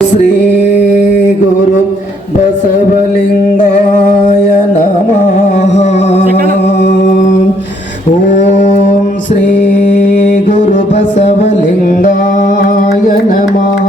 ಶ್ರೀ ಗುರು ಬಸವಲಿಂಗಾಯ ನಮಃ. ಓಂ ಶ್ರೀ ಗುರು ಬಸವಲಿಂಗಾಯ ನಮಃ.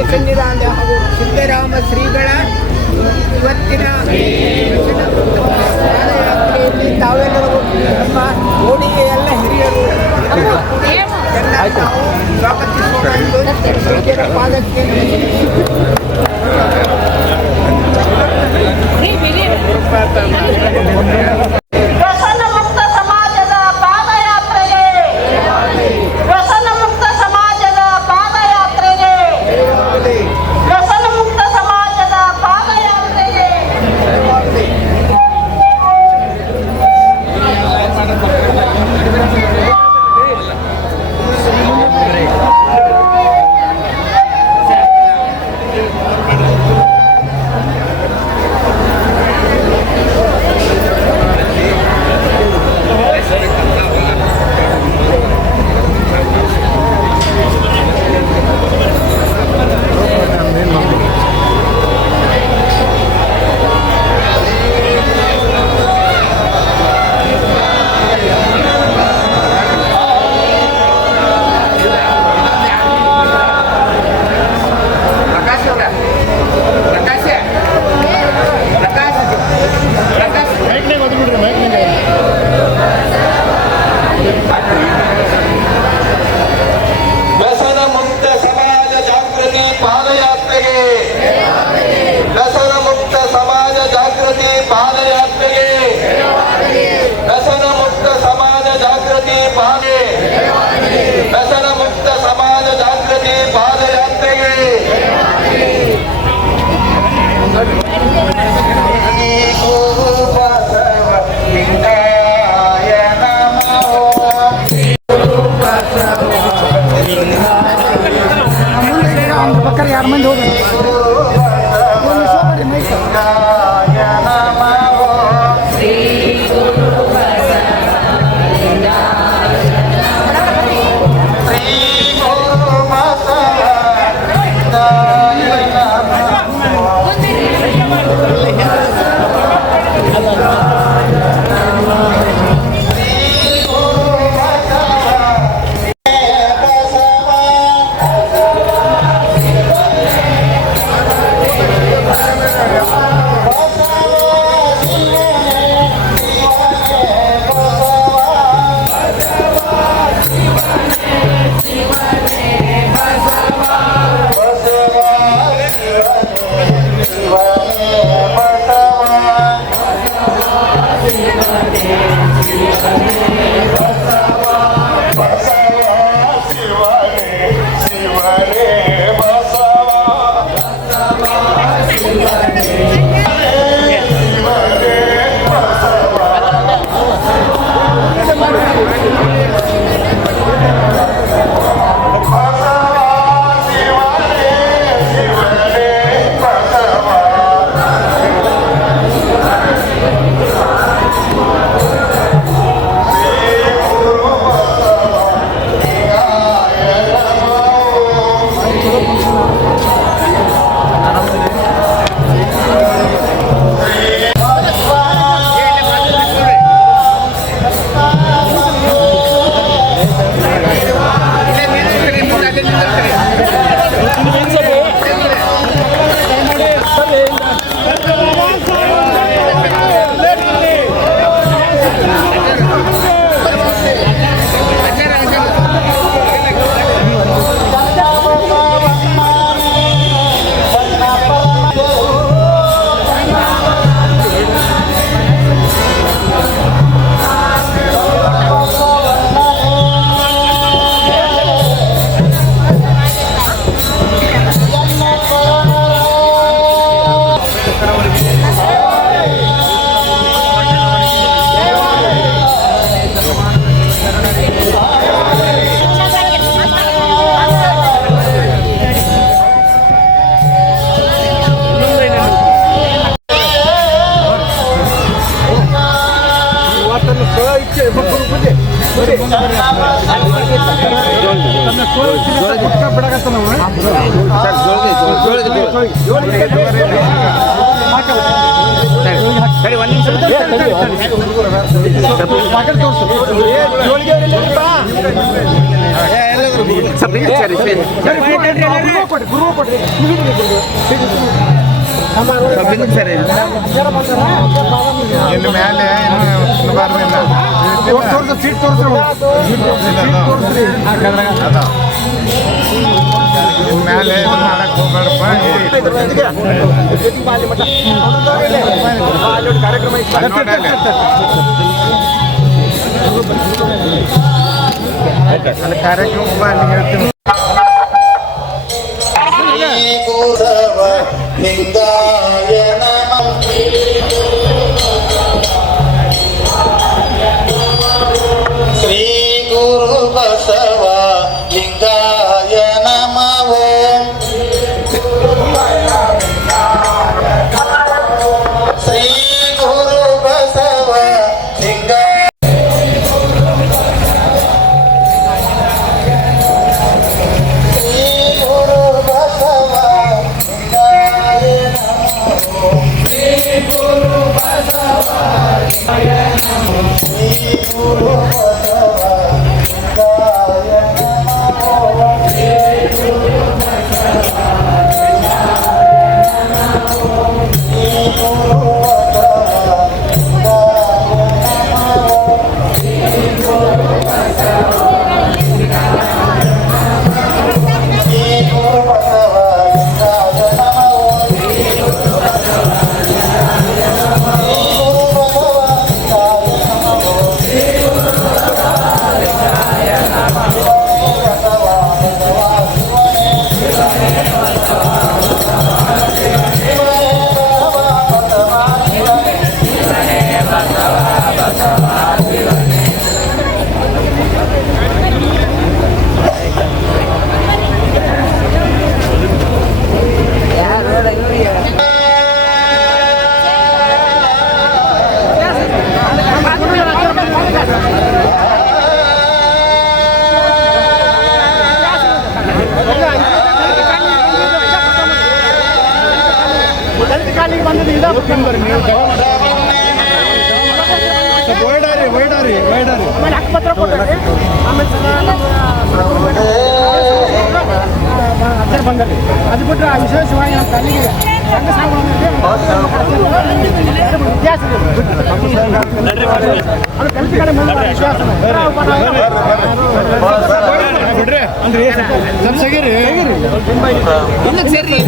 ದಿವ್ಯ ಸನ್ನಿಧಾನ ಹಾಗೂ ಸಿದ್ದರಾಮ ಶ್ರೀಗಳ ಇವತ್ತಿನ ಪಾದಯಾತ್ರೆಯಲ್ಲಿ ತಾವೆಲ್ಲರೂ ನಮ್ಮ ಓಣಿಗೆ ಎಲ್ಲ ಹಿರಿಯರು ಎಲ್ಲ ನಾವು ಸ್ವಾಗತಿಸುವ ಪಾದಕ್ಕೆ ವ್ಯಸನ ಮುಕ್ತ ಸಮಾಜದ ಪಾದಯಾತ್ರೆಗೆ ವ್ಯಸನ ಮುಕ್ತ ಸಮಾಜದ ಪಾದಯಾತ್ರೆಗೆ ವ್ಯಸನ ಮುಕ್ತ ಸಮಾಜದ ಪಾದಯಾತ್ರೆಗೆ ವ್ಯಸನ ಮುಕ್ತ ಸಮಾಜ ಜಾಗೃತಿ ಪಾದಯಾತ್ರೆಗೆ ವ್ಯಸನ ಮುಕ್ತ ಸಮಾಜ ಜಾಗೃತಿ ಪಾದಯಾತ್ರೆಗೆ ವ್ಯಸನ ಮುಕ್ತ ಸಮಾಜ ಜಾಗೃತಿ ವ್ಯಸನ ಮುಕ್ತ ಸಮಾಜ ಜಾಗೃತಿ ಪಾದಯಾತ್ರೆಗೆ ಯಾರ ಮಂದಿ ಹೋಗಿ ಸರಿ ಒಂದು ನಿಮಿಷ ಪಾಕೆಟ್ ತೋರಿಸು ಸ್ವಲ್ಪ ಹಿಂದೆ ಸರಿ ಸ್ವಲ್ಪ ಹಿಂದೆ ಸರಿ ಇನ್ನು ಮೇಲೆ ಇನ್ನು ಬರಲಿಲ್ಲ ಸೀಟ್ ಅದ ಇನ್ನು ಮೇಲೆ ಇದು ಮಾಡಕ್ ಹೋಗ್ಬೇಡಪ್ಪ ಅಲ್ಲಿ ಕಾರ್ಯಕ್ರಮ ಅಲ್ಲಿ ಹೇಳ್ತೀನಿ ಶ್ರೀ ಗುರು ಬಸವ ಲಿಂಗಾಯ ನಮಃ ಶ್ರೀ ಗುರು ಬಸವ ಲಿಂಗಾಯ ಶ್ರೀ ಗುರು ಬಸವ ಲಿಂಗಾಯ ನಮಃ ಶ್ರೀ ಗುರು ಬಸವ ಶ್ರೀ ಗುರು ಅದು ಬಿಟ್ಟರೆ ವಿಶೇಷವಾಗಿ ನಮ್ಮ ಕಲಿಗೆ ಬಿಡ್ರಿ ಅಂದ್ರೆ ಸರಿರಿ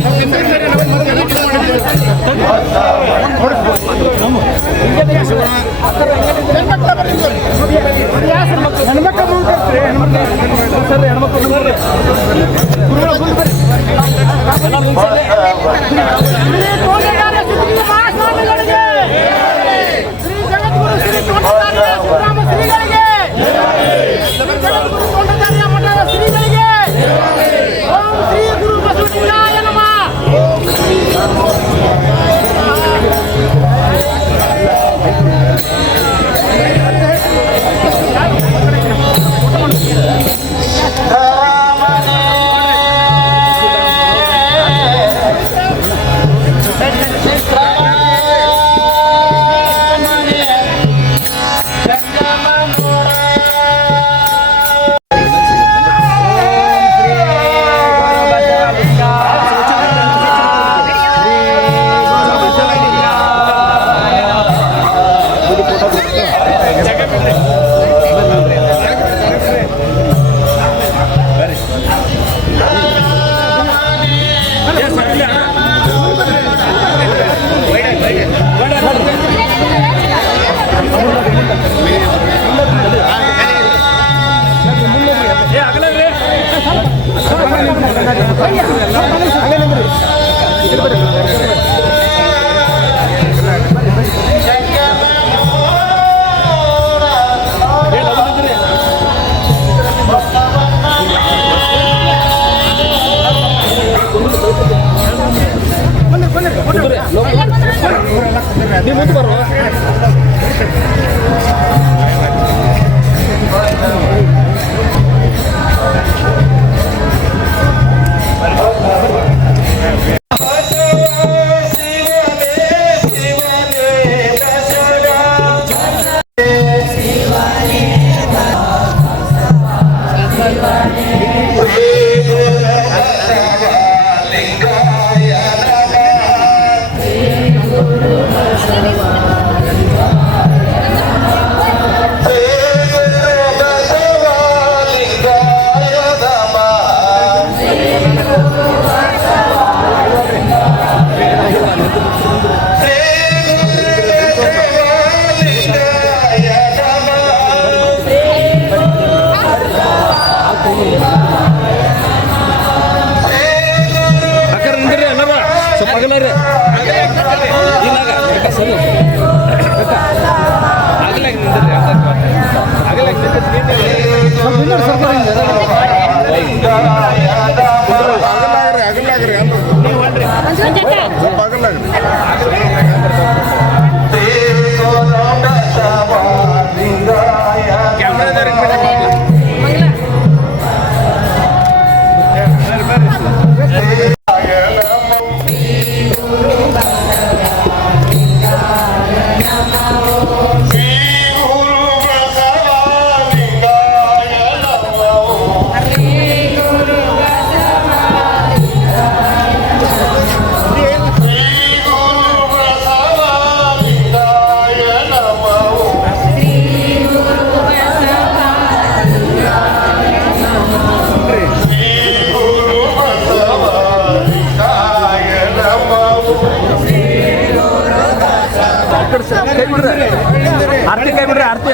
ಶ್ರೀ ಗುರು ಬಸವಲಿಂಗಾಯ ಆರ್ತಿ ಕೈ ಬಿಡ್ರಿ ಆರ್ತಿ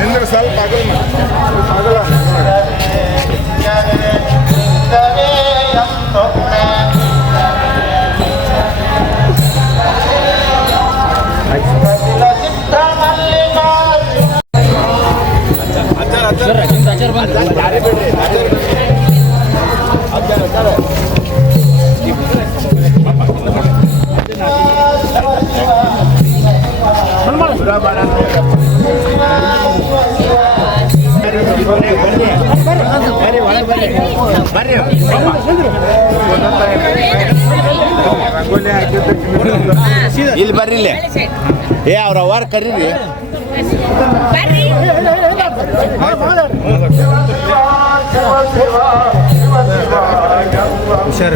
ನಿಂದ್ರೆ ಸ್ವಲ್ಪ ಆಗಲ್ಲ ಇಲ್ಲಿ ಬರ್ರಿ ಇಲ್ಲಿ ಏ ಅವ್ರ ಅವಾರ ಕರೀರಿ ಹುಷಾರ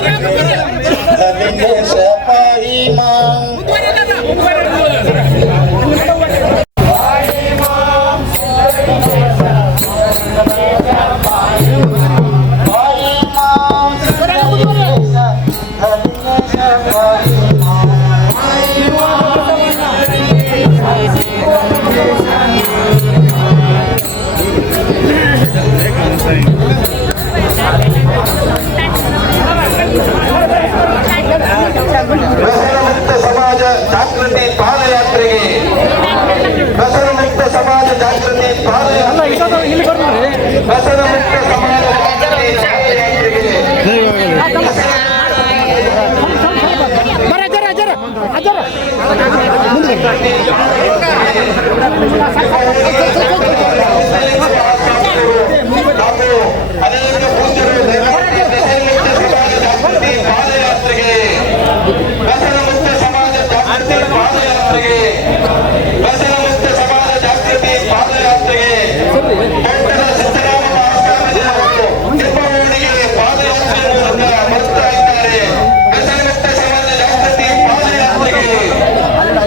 धन्येश पाहि मां ವ್ಯಸನಮುಕ್ತ ಸಮಾಜ ಜಾಗೃತಿ ಪಾದಯಾತ್ರೆಗೆ ವ್ಯಸನಮುಕ್ತ ಸಮಾಜ ಜಾಗೃತಿ ಪಾದಯಾತ್ರೆಗೆ ವ್ಯಸನಮುಕ್ತ ಸಮಾಜ ಜಾಗೃತಿ ಪಾದಯಾತ್ರೆಗೆ ಹಾಗೂ ಅನೇಕ ಪೂಜ್ಯರು ಜಾಗೃತಿ ಪಾದಯಾತ್ರೆಗೆ ವ್ಯಸನಮುಕ್ತ ಸಮಾಜ ಜಾಗೃತಿ ಪಾದಯಾತ್ರೆಗೆ ವ್ಯಸನಮುಕ್ತ ಸಮಾಜ ಜಾಗೃತಿ ಪಾದಯಾತ್ರೆಗೆ ಪಟ್ಟಣ ಸಿದ್ದರಾಮ ಮಹಾಸ್ವಾಮೀಜಿಯವರು ಕೆಂಪಗೋಡಿಗೆ ಪಾದಯಾತ್ರೆ ಮೂಲಕ ಬರ್ತಾ ಇದ್ದಾರೆ. ವ್ಯಸನಮುಕ್ತ ಸಮಾಜ ಜಾಗೃತಿ ಪಾದಯಾತ್ರೆಗೆ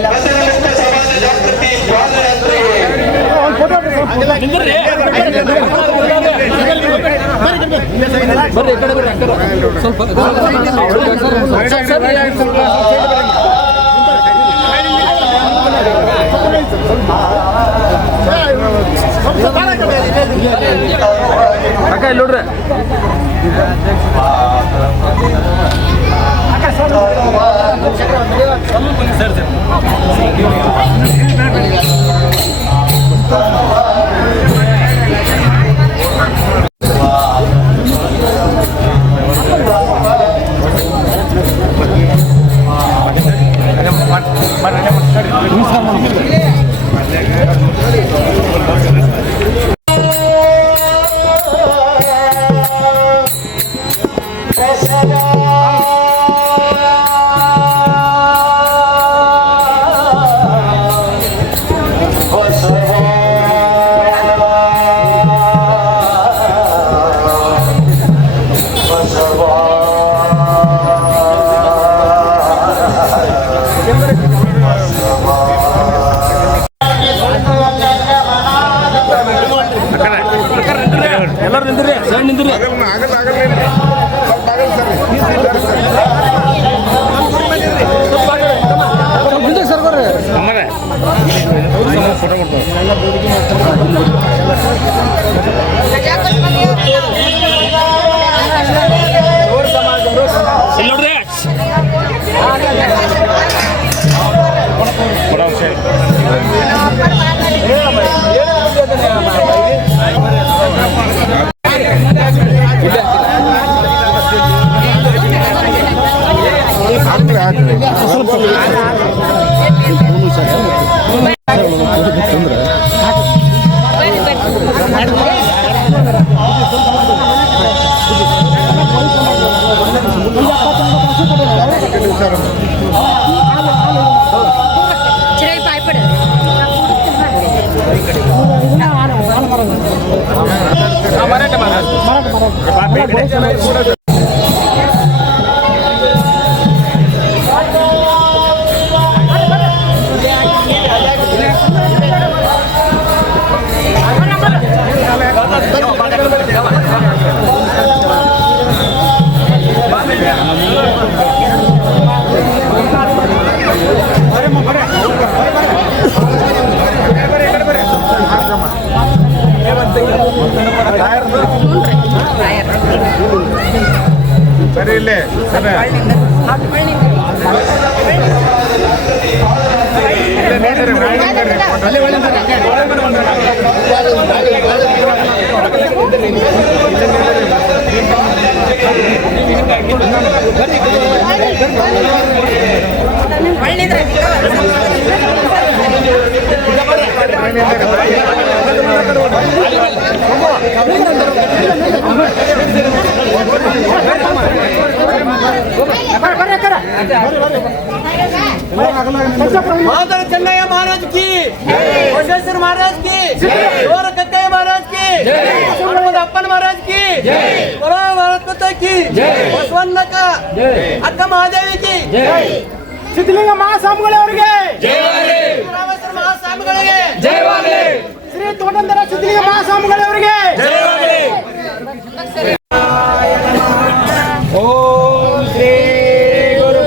ವ್ಯಸನಮುಕ್ತ ಸಮಾಜ ಜಾಗೃತಿ ಪಾದಯಾತ್ರೆಗೆ ಅಕ್ಕ ಇಲ್ಲಿ ನೋಡ್ರಿ ಎಲ್ಲರೂ ನಿಂದ್ರಿ ಸೈಡ್ ನಿಂದ್ರಿ ಆಗಲ್ಲ ಸ್ವಲ್ಪ ಆಗಲ್ಲ ಸರ್ ಮುಂದೆ ಸರ್ ಬರ್ರಿ ಫೋಟೋ ಇಲ್ಲಿ ನೋಡ್ರಿ ಸರಿ ಇಲ್ಲೇ माधव चंगैया महाराज की, बसवेश्वर महाराज की, गौर कक्कैया महाराज की, हनुमत अप्पन महाराज की, भारत माता की, बसवण्ण का ಅಕ್ಕ ಮಹಾದೇವಿ ಕಿ ಸಿದ್ಧಲಿಂಗ ಮಹಾಸ್ವಾಮಿಗಳವರಿಗೆ ರಾಮೇಶ್ವರ ಮಹಾಸ್ವಾಮಿಗಳಿಗೆ ಶ್ರೀ ತೋಟಂದರ ಸಿದ್ಧಲಿಂಗ ಮಹಾಸ್ವಾಮಿಗಳವರಿಗೆ ಓಂ ಶ್ರೀ ಗುರು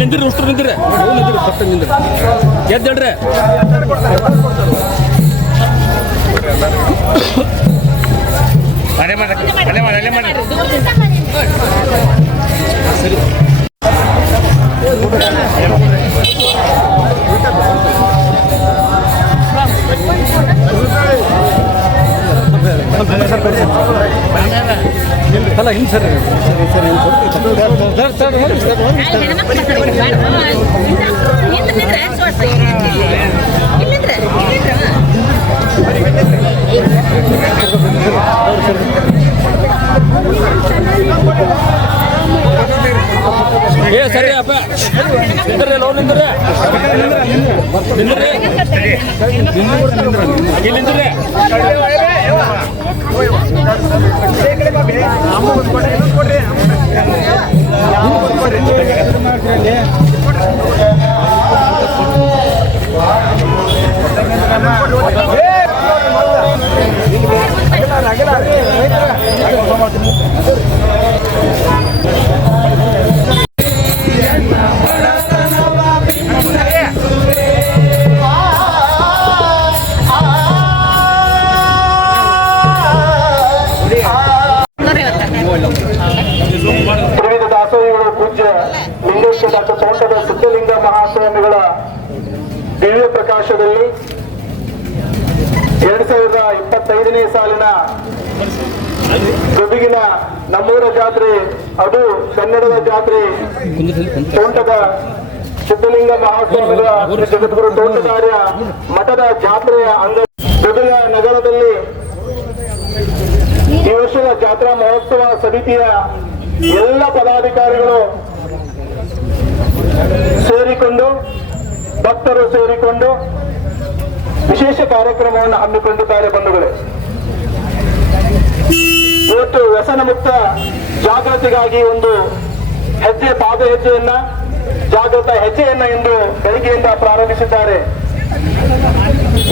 ನಿಂದಿರಿ ಉಷ್ಟ್ರು ನಿಂದಿರಿ ನಿಂದಿರಿ ಪಕ್ಕ ನಿಂದಿರಿ ಎದ್ದೇಳ್ರಿ ಸರಿ ಅಲ್ಲ ಹಿಂಗೆ ಸರಿ ಏ ಸರಿ ಅಪ್ಪ ನಿಂದ್ರಿ ಲೋ ನಿಂದ್ರಿ ನಿಂದ್ರಿ ನಿಂದ್ರಿ ತ್ರಿವಿಧ ದಾಸೋಹಿಗಳು ಪೂಜ್ಯ ಲಿಂಗೇಶ್ವರ ಡಾಕ್ಟರ್ ತೋಟದ ಸಿದ್ಧಲಿಂಗ ಮಹಾಸ್ವಾಮಿಗಳ ದಿವ್ಯ ಪ್ರಕಾಶದಲ್ಲಿ 2025ನೇ ಸಾಲಿನ ಗದುಗಿನ ನಮ್ಮೂರ ಜಾತ್ರೆ, ಅದು ಕನ್ನಡದ ಜಾತ್ರೆ, ತೋಟದ ಸಿದ್ಧಲಿಂಗ ಮಹಾಸ್ವಾಮಿಗಳ ಜಗದ್ಗುರು ತೋಟದಾರ್ಯ ಮಠದ ಜಾತ್ರೆಯ ಅಂಗ ಗದಗ ನಗರದಲ್ಲಿ ಈ ವರ್ಷದ ಜಾತ್ರಾ ಮಹೋತ್ಸವ ಸಮಿತಿಯ ಎಲ್ಲ ಪದಾಧಿಕಾರಿಗಳು ಸೇರಿಕೊಂಡು, ಭಕ್ತರು ಸೇರಿಕೊಂಡು ವಿಶೇಷ ಕಾರ್ಯಕ್ರಮವನ್ನು ಹಮ್ಮಿಕೊಂಡಿದ್ದಾರೆ. ಬಂಧುಗಳೇ, ಇವತ್ತು ವ್ಯಸನ ಮುಕ್ತ ಜಾಗೃತಿಗಾಗಿ ಒಂದು ಪಾದ ಹೆಜ್ಜೆಯನ್ನ, ಜಾಗೃತ ಹೆಜ್ಜೆಯನ್ನ ಎಂದು ಬೆಳಗ್ಗೆಯಿಂದ ಪ್ರಾರಂಭಿಸಿದ್ದಾರೆ.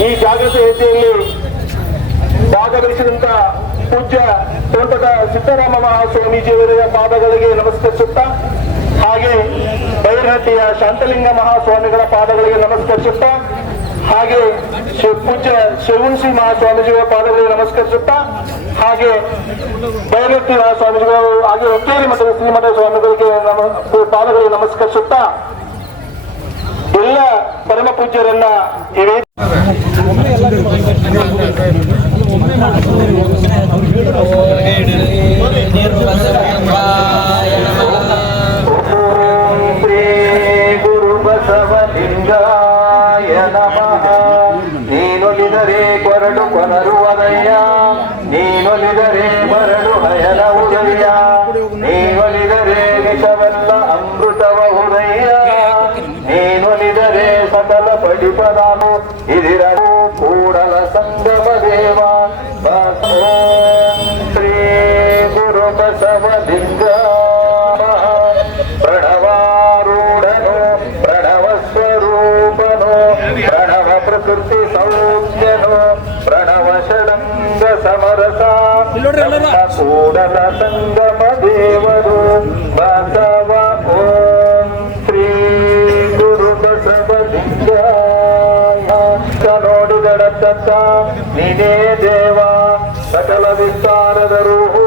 ಈ ಜಾಗೃತ ಹೆಜ್ಜೆಯಲ್ಲಿ ಭಾಗವಹಿಸಿದಂತ ಪೂಜ್ಯ ತೋಟದ ಸಿದ್ದರಾಮ ಮಹಾಸ್ವಾಮೀಜಿಯವರ ಪಾದಗಳಿಗೆ ನಮಸ್ಕರಿಸುತ್ತಾ, ಹಾಗೆ ಬೈರಹಟ್ಟಿಯ ಶಾಂತಲಿಂಗ ಮಹಾಸ್ವಾಮಿಗಳ ಪಾದಗಳಿಗೆ ನಮಸ್ಕರಿಸುತ್ತಾ, ಹಾಗೆ ಪೂಜ್ಯ ಶಿವನ್ಸಿ ಮಹಾಸ್ವಾಮೀಜಿಯವರ ಪಾದಗಳಿಗೆ ನಮಸ್ಕರಿಸುತ್ತಾ, ಹಾಗೆ ಬೈರಹಟ್ಟಿ ಮಹಾಸ್ವಾಮೀಜಿಗಳು ಹಾಗೆ ಒಕ್ಕೇರಿ ಮಠದ ಶ್ರೀಮಠ ಸ್ವಾಮಿಗಳಿಗೆ ಪಾದಗಳಿಗೆ ನಮಸ್ಕರಿಸುತ್ತಾ, ಎಲ್ಲ ಪರಮ ಪೂಜ್ಯರನ್ನ ಈ ಶ್ರೀ ಗುರು ಬಸವಲಿಂಗಾಯ ನಮಃ. ನೀನೊಲಿದರೆ ಕೊರಡು ಕೊನರುವದಯ್ಯ, ನೀನೊಲಿದರೆ ಮರಳು ಹಯನ ಉದಯ, ನೀನೊಲಿದರೆ ವಿಷವಲ್ಲ ಅಮೃತವ ಉದಯ, ನೀನೊಲಿದರೆ ಸಕಲ ಪಡಿಪದಾನು ಇದಿರನು ಕೂಡಲ ಸಂಗಮ ದೇವ ಓಂ ಶ್ರೀ ಗುರು ಬಸವಲಿಂಗ ಪ್ರಣವಾರೂಢನು ಪ್ರಣವ ಸ್ವರೂಪನು ಪ್ರಣವ ಪ್ರಕೃತಿ ಸೌಖ್ಯನು ಪ್ರಣವ ಷಡಂಗ ಸಮರಸ ಕೂಡಲ ಸಂಗಮ ದೇವರು ಬಸವ ಓಂ ಶ್ರೀ ಗುರು ಬಸವಲಿಂಗ ನೋಡಿದಡ ತತ್ತ ನೀನೇ ದೇವ ಸಕಲ ವಿಸ್ತಾರದ ರೂಹು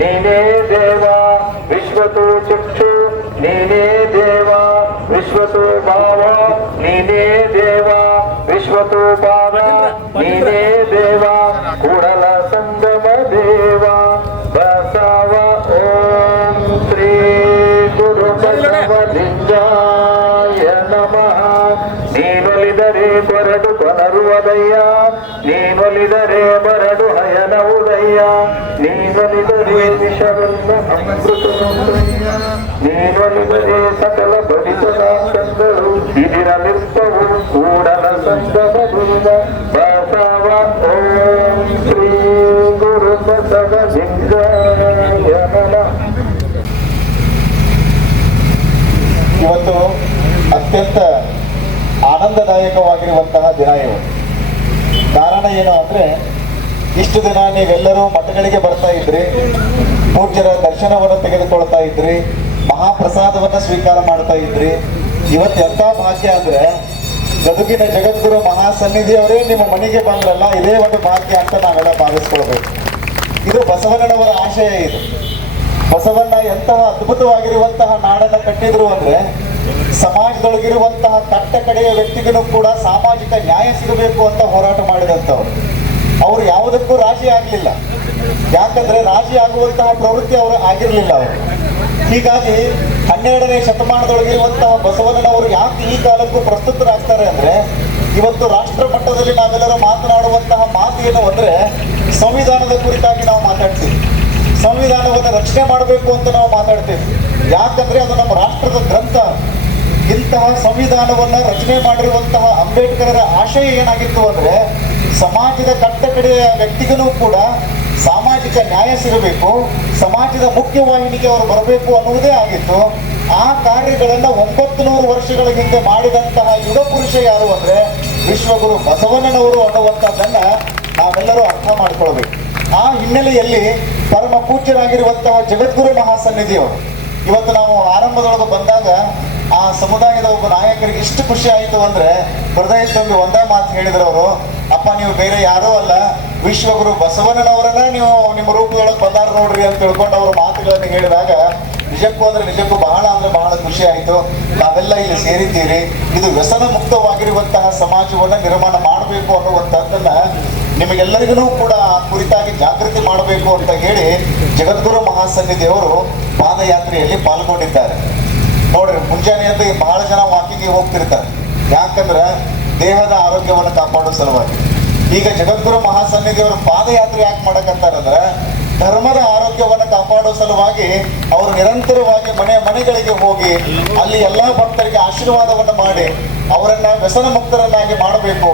ನೀನೇ ದೇವ ವಿಶ್ವತು ಚಕ್ಷು ನೀನೇ ದೇವ ವಿಶ್ವತು ಭಾವ ನೀನೇ ದೇವ ವಿಶ್ವತು ಭಾವ ನೀನೇ ದೇವ ಕೂಡಲ ಸಂಗಮ ದೇವ ಬಸವ ಓಂ ಶ್ರೀ ಗುರು ಬಸವಲಿಂಗಾಯ ನಮಃ ನೀನೊಲಿದರೆ ಬರಡು ಕೊನರುವುದಯ್ಯ ನೀನೊಲಿದರೆ ಬರಡು ಹಯನವುದಯ್ಯ ನೀನೊಲಿದರೆ ವಿಷವೆಲ್ಲ ಅಮೃತವುದಯ್ಯ ನೀನೊಲಿದರೆ ಸಕಲ ಬಡಿತನಾಂತಗಳು ಇದಿರಲಿಪ್ಪವು ಕೂಡಲ ಸಂಗಮದಿಂದ ಬಸವ ಓಂ ಶ್ರೀ ಗುರು ಬಸವಲಿಂಗಾಯ ನಮಃ. ಇವತ್ತು ಅತ್ಯಂತ ಆನಂದದಾಯಕವಾಗಿರುವಂತಹ ದಿನ ಇವು. ಕಾರಣ ಏನು ಅಂದ್ರೆ ಇಷ್ಟು ದಿನ ನೀವೆಲ್ಲರೂ ಮಠಗಳಿಗೆ ಬರ್ತಾ ಇದ್ರಿ, ಪೂಜ್ಯರ ದರ್ಶನವನ್ನು ತೆಗೆದುಕೊಳ್ತಾ ಇದ್ರಿ, ಮಹಾಪ್ರಸಾದವನ್ನ ಸ್ವೀಕಾರ ಮಾಡ್ತಾ ಇದ್ರಿ. ಇವತ್ತು ಎಂತ ಭಾಗ್ಯ ಅಂದ್ರೆ ಗದುಗಿನ ಜಗದ್ಗುರು ಮಹಾಸನ್ನಿಧಿಯವರೇ ನಿಮ್ಮ ಮನೆಗೆ ಬಂದ್ರಲ್ಲ, ಇದೇ ಒಂದು ಭಾಗ್ಯ ಅಂತ ನಾವೆಲ್ಲ ಭಾವಿಸ್ಕೊಳ್ಬೇಕು. ಇದು ಬಸವಣ್ಣನವರ ಆಶಯ. ಇದು ಬಸವಣ್ಣ ಎಂತಹ ಅದ್ಭುತವಾಗಿರುವಂತಹ ನಾಡನ್ನ ಕಟ್ಟಿದ್ರು ಅಂದ್ರೆ ಸಮಾಜದೊಳಗಿರುವಂತಹ ಕಟ್ಟ ಕಡೆಯ ವ್ಯಕ್ತಿಗೂ ಕೂಡ ಸಾಮಾಜಿಕ ನ್ಯಾಯ ಸಿಗಬೇಕು ಅಂತ ಹೋರಾಟ ಮಾಡಿದಂಥವ್ರು. ಅವ್ರು ಯಾವುದಕ್ಕೂ ರಾಜಿ ಆಗಲಿಲ್ಲ. ಯಾಕಂದ್ರೆ ರಾಜಿ ಆಗುವಂತಹ ಪ್ರವೃತ್ತಿ ಅವರು ಆಗಿರ್ಲಿಲ್ಲ ಅವರು. ಹೀಗಾಗಿ 12ನೇ ಶತಮಾನದೊಳಗಿರುವಂತಹ ಬಸವಣ್ಣನವರು ಯಾಕೆ ಈ ಕಾಲಕ್ಕೂ ಪ್ರಸ್ತುತರಾಗ್ತಾರೆ ಅಂದ್ರೆ, ಇವತ್ತು ರಾಷ್ಟ್ರ ಮಟ್ಟದಲ್ಲಿ ನಾವೆಲ್ಲರೂ ಮಾತನಾಡುವಂತಹ ಮಾತು ಏನು ಅಂದ್ರೆ ಸಂವಿಧಾನದ ಕುರಿತಾಗಿ ನಾವು ಮಾತಾಡ್ತೀವಿ. ಸಂವಿಧಾನವನ್ನು ರಕ್ಷಣೆ ಮಾಡಬೇಕು ಅಂತ ನಾವು ಮಾತಾಡ್ತೇವೆ. ಯಾಕಂದ್ರೆ ಅದು ನಮ್ಮ ರಾಷ್ಟ್ರದ ಗ್ರಂಥ. ಇಂತಹ ಸಂವಿಧಾನವನ್ನ ರಚನೆ ಮಾಡಿರುವಂತಹ ಅಂಬೇಡ್ಕರರ ಆಶಯ ಏನಾಗಿತ್ತು ಅಂದ್ರೆ ಸಮಾಜದ ಕಟ್ಟ ಕಡೆಯ ವ್ಯಕ್ತಿಗೂ ಕೂಡ ಸಾಮಾಜಿಕ ನ್ಯಾಯ ಸಿಗಬೇಕು, ಸಮಾಜದ ಮುಖ್ಯವಾಹಿನಿಗೆ ಅವರು ಬರಬೇಕು ಅನ್ನುವುದೇ ಆಗಿತ್ತು. ಆ ಕಾರ್ಯಗಳನ್ನು 900 ವರ್ಷಗಳ ಹಿಂದೆ ಮಾಡಿದಂತಹ ಯುಗ ಪುರುಷ ಯಾರು ಅಂದ್ರೆ ವಿಶ್ವಗುರು ಬಸವಣ್ಣನವರು ಅನ್ನುವಂಥದ್ದನ್ನ ನಾವೆಲ್ಲರೂ ಅರ್ಥ ಮಾಡ್ಕೊಳ್ಬೇಕು. ಆ ಹಿನ್ನೆಲೆಯಲ್ಲಿ ಪರಮ ಪೂಜ್ಯರಾಗಿರುವಂತಹ ಜಗದ್ಗುರು ಮಹಾಸನ್ನಿಧಿಯವರು ಇವತ್ತು ನಾವು ಆರಂಭದೊಳಗೆ ಬಂದಾಗ ಆ ಸಮುದಾಯದ ಒಬ್ಬ ನಾಯಕರಿಗೆ ಇಷ್ಟು ಖುಷಿ ಆಯಿತು ಅಂದ್ರೆ ಹೃದಯ ತುಂಬಿ ಒಂದೇ ಮಾತು ಹೇಳಿದ್ರು ಅವರು, ಅಪ್ಪ ನೀವು ಬೇರೆ ಯಾರೂ ಅಲ್ಲ, ವಿಶ್ವಗುರು ಬಸವಣ್ಣನವರನ್ನ ನೀವು ನಿಮ್ಮ ರೂಪದೊಳಗೆ ಬಂದಾರ ನೋಡ್ರಿ ಅಂತ ತಿಳ್ಕೊಂಡು ಅವ್ರ ಮಾತುಗಳನ್ನು ಹೇಳಿದಾಗ ನಿಜಕ್ಕೂ ಅಂದ್ರೆ ನಿಜಕ್ಕೂ ಬಹಳ ಅಂದ್ರೆ ಬಹಳ ಖುಷಿ ಆಯಿತು. ನಾವೆಲ್ಲ ಇಲ್ಲಿ ಸೇರಿದ್ದೀರಿ, ಇದು ವ್ಯಸನ ಮುಕ್ತವಾಗಿರುವಂತಹ ಸಮಾಜವನ್ನ ನಿರ್ಮಾಣ ಮಾಡಬೇಕು ಅನ್ನುವಂಥದ್ದನ್ನ ನಿಮಗೆಲ್ಲರಿಗೂ ಕೂಡ ಕುರಿತಾಗಿ ಜಾಗೃತಿ ಮಾಡಬೇಕು ಅಂತ ಹೇಳಿ ಜಗದ್ಗುರು ಮಹಾಸನ್ನಿಧಿಯವರು ಪಾದಯಾತ್ರೆಯಲ್ಲಿ ಪಾಲ್ಗೊಂಡಿದ್ದಾರೆ. ನೋಡ್ರಿ, ಮುಂಜಾನೆ ಅಂತ ಬಹಳ ಜನ ವಾಕಿಂಗ್ಗೆ ಹೋಗ್ತಿರ್ತಾರೆ. ಯಾಕಂದ್ರೆ ದೇಹದ ಆರೋಗ್ಯವನ್ನು ಕಾಪಾಡೋ ಸಲುವಾಗಿ. ಈಗ ಜಗದ್ಗುರು ಮಹಾಸನ್ನಿಧಿಯವರು ಪಾದಯಾತ್ರೆ ಯಾಕೆ ಮಾಡಕಂತಾರಂದ್ರೆ ಧರ್ಮದ ಆರೋಗ್ಯವನ್ನು ಕಾಪಾಡೋ ಸಲುವಾಗಿ ಅವರು ನಿರಂತರವಾಗಿ ಮನೆಗಳಿಗೆ ಹೋಗಿ ಅಲ್ಲಿ ಎಲ್ಲಾ ಭಕ್ತರಿಗೆ ಆಶೀರ್ವಾದವನ್ನು ಮಾಡಿ ಅವರನ್ನ ವ್ಯಸನ ಮುಕ್ತರನ್ನಾಗಿ ಮಾಡಬೇಕು,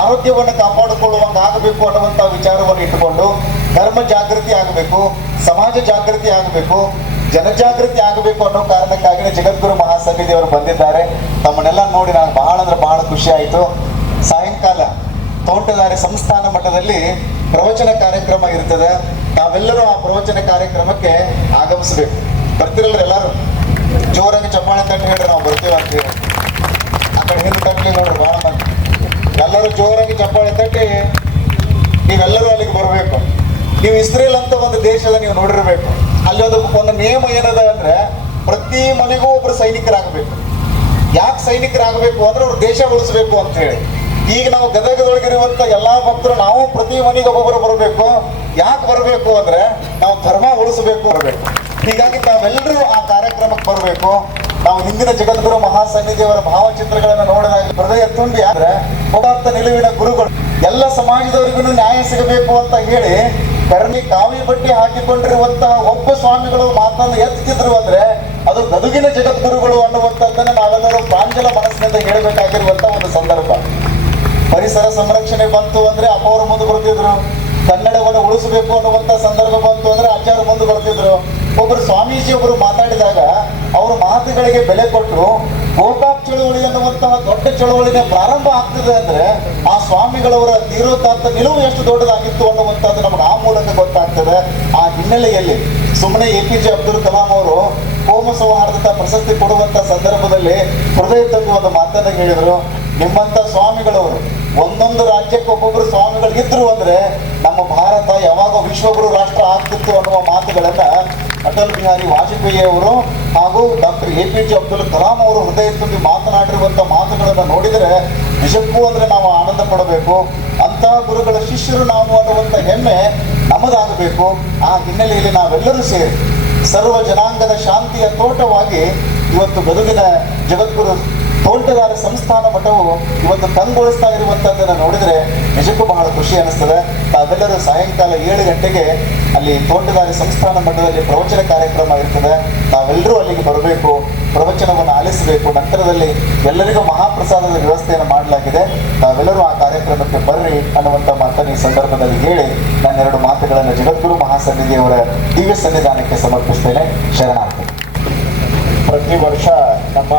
ಆರೋಗ್ಯವನ್ನು ಕಾಪಾಡಿಕೊಳ್ಳುವಂಗೆ ಆಗಬೇಕು ಅನ್ನುವಂಥ ವಿಚಾರವನ್ನು ಇಟ್ಟುಕೊಂಡು ಧರ್ಮ ಜಾಗೃತಿ ಆಗಬೇಕು, ಸಮಾಜ ಜಾಗೃತಿ ಆಗಬೇಕು, ಜನಜಾಗೃತಿ ಆಗಬೇಕು ಅನ್ನೋ ಕಾರಣಕ್ಕಾಗಿ ಜಗದ್ಗುರು ಮಹಾಸನ್ನಿಧಿಯವರು ಬಂದಿದ್ದಾರೆ. ತಮ್ಮನ್ನೆಲ್ಲ ನೋಡಿ ನಾನು ಬಹಳ ಅಂದ್ರೆ ಬಹಳ ಖುಷಿ ಆಯಿತು. ಸಾಯಂಕಾಲ ತೋಟದಾರಿ ಸಂಸ್ಥಾನ ಮಟ್ಟದಲ್ಲಿ ಪ್ರವಚನ ಕಾರ್ಯಕ್ರಮ ಇರ್ತದೆ. ನಾವೆಲ್ಲರೂ ಆ ಪ್ರವಚನ ಕಾರ್ಯಕ್ರಮಕ್ಕೆ ಆಗಮಿಸ್ಬೇಕು. ಬರ್ತಿರಲ್ರಿ ಎಲ್ಲರೂ? ಜೋರಾಗಿ ಚಪ್ಪಾಳೆ ತಟ್ಟಿ ಹೇಳ್ರಿ, ನಾವು ಬರ್ತೀವಿ ಅಂತೀವಿ. ಆ ಕಡೆ ಹಿಂದೆ ತಟ್ಟಿ ನೋಡ್ರಿ ಬಹಳ ಮಂದಿ. ಎಲ್ಲರೂ ಜೋರಾಗಿ ಚಪ್ಪಾಳೆ ತಟ್ಟಿ ನೀವೆಲ್ಲರೂ ಅಲ್ಲಿಗೆ ಬರಬೇಕು. ನೀವು ಇಸ್ರೇಲ್ ಅಂತ ಒಂದು ದೇಶದ ನೀವು ನೋಡಿರ್ಬೇಕು. ಅಲ್ಲಿ ಒಂದು ನಿಯಮ ಏನದ ಅಂದ್ರೆ ಪ್ರತಿ ಮನೆಗೂ ಒಬ್ರು ಸೈನಿಕರಾಗಬೇಕು. ಯಾಕೆ ಸೈನಿಕರಾಗಬೇಕು ಅಂದ್ರೆ ಅವ್ರು ದೇಶ ಉಳಿಸ್ಬೇಕು ಅಂತ ಹೇಳಿ. ಈಗ ನಾವು ಗದಗದೊಳಗಿರುವಂತ ಎಲ್ಲಾ ಭಕ್ತರು ನಾವು ಪ್ರತಿ ಮನೆಗೆ ಒಬ್ಬೊಬ್ಬರು ಬರಬೇಕು. ಯಾಕೆ ಬರಬೇಕು ಅಂದ್ರೆ ನಾವು ಧರ್ಮ ಉಳಿಸಬೇಕು ಬರಬೇಕು. ಹೀಗಾಗಿ ನಾವೆಲ್ಲರೂ ಆ ಕಾರ್ಯಕ್ರಮಕ್ಕೆ ಬರಬೇಕು. ನಾವು ಹಿಂದಿನ ಜಗದ್ಗುರು ಮಹಾಸನ್ನಿಧಿಯವರ ಭಾವಚಿತ್ರಗಳನ್ನು ನೋಡಿದಾಗ ಹೃದಯ ತುಂಬಿ ಅಂದ್ರೆ ಹೋರಾಟ ನಿಲುವಿನ ಗುರುಗಳು ಎಲ್ಲ ಸಮಾಜದವರಿಗೂ ನ್ಯಾಯ ಸಿಗಬೇಕು ಅಂತ ಹೇಳಿ ಕರ್ಮಿ ಕಾವಿ ಬಟ್ಟೆ ಹಾಕಿಕೊಂಡಿರುವಂತಹ ಒಬ್ಬ ಸ್ವಾಮಿಗಳು ಮಾತನ್ನು ಎತ್ತಿದ್ರು ಅಂದ್ರೆ ಅದು ಗದುಗಿನ ಜಗದ್ಗುರುಗಳು ಅನ್ನುವಂಥದ್ದನ್ನ ನಾವೆಲ್ಲರೂ ಪ್ರಾಂಜಲ ಮನಸ್ಸಿನಿಂದ ಹೇಳಬೇಕಾಗಿರುವಂತ ಒಂದು ಸಂದರ್ಭ. ಪರಿಸರ ಸಂರಕ್ಷಣೆ ಬಂತು ಅಂದ್ರೆ ಅಪ್ಪ ಅವರು ಮುಂದೆ ಬರ್ತಿದ್ರು, ಕನ್ನಡವನ್ನು ಉಳಿಸಬೇಕು ಅನ್ನುವಂತ ಸಂದರ್ಭ ಬಂತು ಅಂದ್ರೆ ಅಜ್ಜಾರು ಮುಂದೆ ಬರ್ತಿದ್ರು. ಒಬ್ಬರು ಸ್ವಾಮೀಜಿ ಒಬ್ಬರು ಮಾತಾಡಿದಾಗ ಅವರ ಮಾತುಗಳಿಗೆ ಬೆಲೆ ಕೊಟ್ಟು ಗೋಕಾಕ್ ಚಳುವಳಿ ಅನ್ನುವಂತಹ ದೊಡ್ಡ ಚಳುವಳಿನ ಪ್ರಾರಂಭ ಆಗ್ತದೆ ಅಂದ್ರೆ ಆ ಸ್ವಾಮಿಗಳವರ ತೀರೋದಾಂತ ನಿಲುವು ಎಷ್ಟು ದೊಡ್ಡದಾಗಿತ್ತು ಅನ್ನುವಂಥದ್ದು ನಮಗೆ ಆ ಮೂಲಕ ಗೊತ್ತಾಗ್ತದೆ. ಆ ಹಿನ್ನೆಲೆಯಲ್ಲಿ ಸುಮ್ಮನೆ APJ ಅಬ್ದುಲ್ ಕಲಾಂ ಅವರು ಕೋಮು ಸೌಹಾರ್ದತಾ ಪ್ರಶಸ್ತಿ ಕೊಡುವಂತ ಸಂದರ್ಭದಲ್ಲಿ ಹೃದಯ ತಂದು ಒಂದು ಮಾತನ್ನ ಹೇಳಿದ್ರು. ನಿಮ್ಮಂತ ಸ್ವಾಮಿಗಳವರು ಒಂದೊಂದು ರಾಜ್ಯಕ್ಕೆ ಒಬ್ಬೊಬ್ಬರು ಸ್ವಾಮಿಗಳಿದ್ರು ಅಂದ್ರೆ ನಮ್ಮ ಭಾರತ ಯಾವಾಗ ವಿಶ್ವಗುರು ರಾಷ್ಟ್ರ ಆಗ್ತಿತ್ತು ಅನ್ನುವ ಮಾತುಗಳನ್ನ ಅಟಲ್ ಬಿಹಾರಿ ವಾಜಪೇಯಿ ಅವರು ಹಾಗೂ ಡಾಕ್ಟರ್ APJ ಅಬ್ದುಲ್ ಕಲಾಂ ಅವರು ಹೃದಯ ತುಂಬಿ ಮಾತನಾಡಿರುವಂತ ಮಾತುಗಳನ್ನ ನೋಡಿದರೆ ನಿಜಕ್ಕೂ ಅಂದ್ರೆ ನಾವು ಆನಂದ ಪಡಬೇಕು. ಅಂತಹ ಗುರುಗಳ ಶಿಷ್ಯರು ನಾವು ಅನ್ನುವಂತ ಹೆಮ್ಮೆ ನಮ್ಮದಾಗಬೇಕು. ಆ ಹಿನ್ನೆಲೆಯಲ್ಲಿ ನಾವೆಲ್ಲರೂ ಸೇರಿ ಸರ್ವ ಜನಾಂಗದ ಶಾಂತಿಯ ತೋಟವಾಗಿ ಇವತ್ತು ಗದುಗಿನ ಜಗದ್ಗುರು ತೋಂಟದಾರ್ಯ ಸಂಸ್ಥಾನ ಮಠವು ಇವತ್ತು ಕಂಗೊಳಿಸ್ತಾ ಇರುವಂತದ್ದನ್ನು ನೋಡಿದ್ರೆ ನಿಜಕ್ಕೂ ಬಹಳ ಖುಷಿ ಅನಿಸ್ತದೆ. ತಾವೆಲ್ಲರೂ ಸಾಯಂಕಾಲ 7 ಗಂಟೆಗೆ ಅಲ್ಲಿ ತೋಂಟದಾರ್ಯ ಸಂಸ್ಥಾನ ಮಠದಲ್ಲಿ ಪ್ರವಚನ ಕಾರ್ಯಕ್ರಮ ಇರ್ತದೆ. ತಾವೆಲ್ಲರೂ ಅಲ್ಲಿಗೆ ಬರಬೇಕು, ಪ್ರವಚನವನ್ನು ಆಲಿಸಬೇಕು. ನಂತರದಲ್ಲಿ ಎಲ್ಲರಿಗೂ ಮಹಾಪ್ರಸಾದದ ವ್ಯವಸ್ಥೆಯನ್ನು ಮಾಡಲಾಗಿದೆ. ತಾವೆಲ್ಲರೂ ಆ ಕಾರ್ಯಕ್ರಮಕ್ಕೆ ಬರ್ರಿ ಅನ್ನುವಂಥ ಮಾತನ್ನು ಈ ಸಂದರ್ಭದಲ್ಲಿ ಹೇಳಿ ನಾನು 2 ಮಾತುಗಳನ್ನು ಜಗದ್ಗುರು ಮಹಾಸನ್ನಿಧಿಯವರ ದಿವ್ಯ ಸನ್ನಿಧಾನಕ್ಕೆ ಸಮರ್ಪಿಸ್ತೇನೆ. ಶರಣಾರ್ಥಿ. ಪ್ರತಿ ವರ್ಷ ನಮ್ಮ